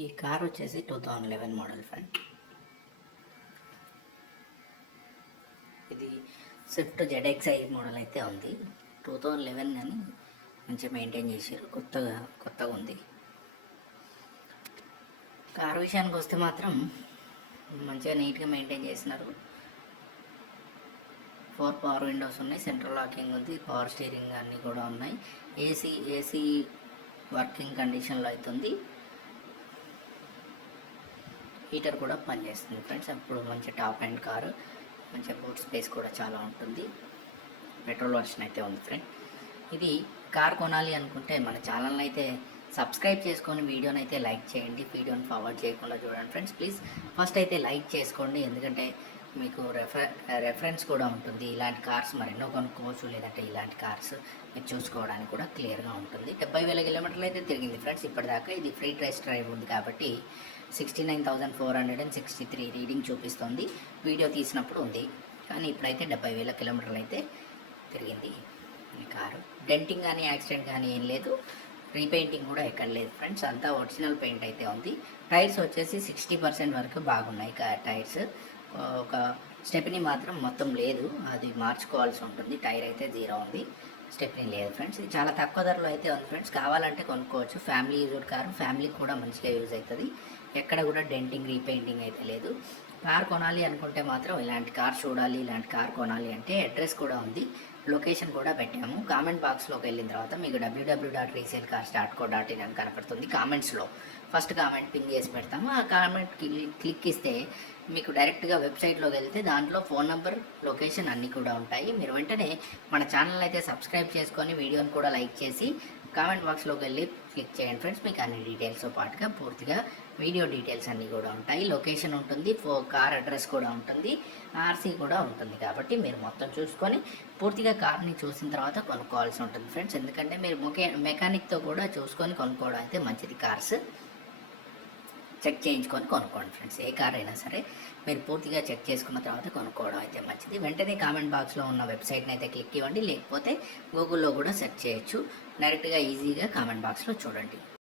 ఈ కార్ వచ్చేసి two thousand eleven model friend. ఇది స్విఫ్ట్ జెడ్ఎక్స్ఐ మోడల్ అయితే ఉంది. టూ థౌజండ్ లెవెన్ అని మంచిగా మెయింటైన్ చేసారు కొత్తగా కొత్తగా ఉంది. కారు విషయానికి వస్తే మాత్రం మంచిగా నీట్గా మెయింటైన్ చేసినారు. ఫోర్ పవర్ విండోస్ ఉన్నాయి. సెంట్రల్ లాకింగ్ ఉంది. పవర్ స్టీరింగ్ అన్నీ కూడా ఉన్నాయి. ఏసీ ఏసీ వర్కింగ్ కండిషన్లో అవుతుంది హీటర్ కూడా పనిచేస్తుంది ఫ్రెండ్స్. అప్పుడు మంచి టాప్ అండ్ కారు మంచిగా బూట్ స్పేస్ కూడా చాలా ఉంటుంది. పెట్రోల్ వర్షన్ అయితే ఉంది ఫ్రెండ్. ఇది కార్ కొనాలి అనుకుంటే మన ఛానల్ని అయితే సబ్స్క్రైబ్ చేసుకొని వీడియోని అయితే లైక్ చేయండి. వీడియోని ఫార్వర్డ్ చేయకుండా చూడండి ఫ్రెండ్స్. ప్లీజ్ ఫస్ట్ అయితే లైక్ చేసుకోండి. ఎందుకంటే మీకు రెఫర్ రెఫరెన్స్ కూడా ఉంటుంది. ఇలాంటి కార్స్ మరెన్నో కొనుక్కోవచ్చు లేదంటే ఇలాంటి కార్స్ మీరు చూసుకోవడానికి కూడా క్లియర్గా ఉంటుంది. డెబ్బై వేల కిలోమీటర్లు అయితే తిరిగింది ఫ్రెండ్స్ ఇప్పటిదాకా ఇది ఫ్రీ ట్రెస్ట్ డ్రైవ్ ఉంది కాబట్టి sixty nine thousand four hundred and sixty three reading చూపిస్తుంది. వీడియో తీసినప్పుడు ఉంది. కానీ ఇప్పుడైతే డెబ్బై వేల కిలోమీటర్లు అయితే తిరిగింది ఈ కారు డెంటింగ్ కానీ యాక్సిడెంట్ కానీ ఏం లేదు. రీపెయింటింగ్ కూడా ఎక్కడ లేదు ఫ్రెండ్స్ అంతా ఒరిజినల్ పెయింట్ అయితే ఉంది. టైర్స్ వచ్చేసి సిక్స్టీ పర్సెంట్ వరకు బాగున్నాయి టైర్స్ ఒక స్టెప్ని మాత్రం మొత్తం లేదు. అది మార్చుకోవాల్సి ఉంటుంది. టైర్ అయితే జీరో ఉంది. స్టెప్ని లేదు ఫ్రెండ్స్. ఇది చాలా తక్కువ ధరలో అయితే ఉంది ఫ్రెండ్స్. కావాలంటే కొనుక్కోవచ్చు. Family used car. ఫ్యామిలీకి కూడా మంచిగా యూజ్ అవుతుంది. ఎక్కడ కూడా డెంటింగ్ రీపెయింటింగ్ అయితే లేదు. కార్ కొనాలి అనుకుంటే మాత్రం ఇలాంటి కార్ చూడాలి ఇలాంటి కార్ కొనాలి అంటే అడ్రస్ కూడా ఉంది. లొకేషన్ కూడా పెట్టాము. కామెంట్ బాక్స్లోకి వెళ్ళిన తర్వాత మీకు WW dot resale car dot co dot in అని కనపడుతుంది కామెంట్స్లో. ఫస్ట్ కామెంట్ పిన్ చేసి పెడతాము. ఆ కామెంట్ క్లిక్ ఇస్తే మీకు డైరెక్ట్గా వెబ్సైట్లోకి వెళ్తే దాంట్లో ఫోన్ నెంబర్ లొకేషన్ అన్నీ కూడా ఉంటాయి. మీరు వెంటనే మన ఛానల్ అయితే సబ్స్క్రైబ్ చేసుకొని వీడియోని కూడా లైక్ చేసి కామెంట్ బాక్స్లోకి వెళ్ళి క్లిక్ చేయండి ఫ్రెండ్స్ మీకు అన్ని డీటెయిల్స్తో పాటుగా పూర్తిగా వీడియో డీటెయిల్స్ అన్నీ కూడా ఉంటాయి. లొకేషన్ ఉంటుంది ఫో కార్ అడ్రస్ కూడా ఉంటుంది ఆర్సీ కూడా ఉంటుంది. కాబట్టి మీరు మొత్తం చూసుకొని పూర్తిగా కార్ని చూసిన తర్వాత కొనుక్కోవాల్సి ఉంటుంది ఫ్రెండ్స్ ఎందుకంటే మీరు మెకానిక్తో కూడా చూసుకొని కొనుక్కోవడం అయితే మంచిది. కార్స్ చెక్ చేయించుకొని కొనుక్కోండి ఫ్రెండ్స్. ఏ కార్ అయినా సరే మీరు పూర్తిగా చెక్ చేసుకున్న తర్వాత కొనుక్కోవడం అయితే మంచిది. వెంటనే కామెంట్ బాక్స్లో ఉన్న వెబ్సైట్ని అయితే క్లిక్ ఇవ్వండి లేకపోతే గూగుల్లో కూడా సెర్చ్ చేయొచ్చు. డైరెక్ట్గా ఈజీగా కామెంట్ బాక్స్లో చూడండి.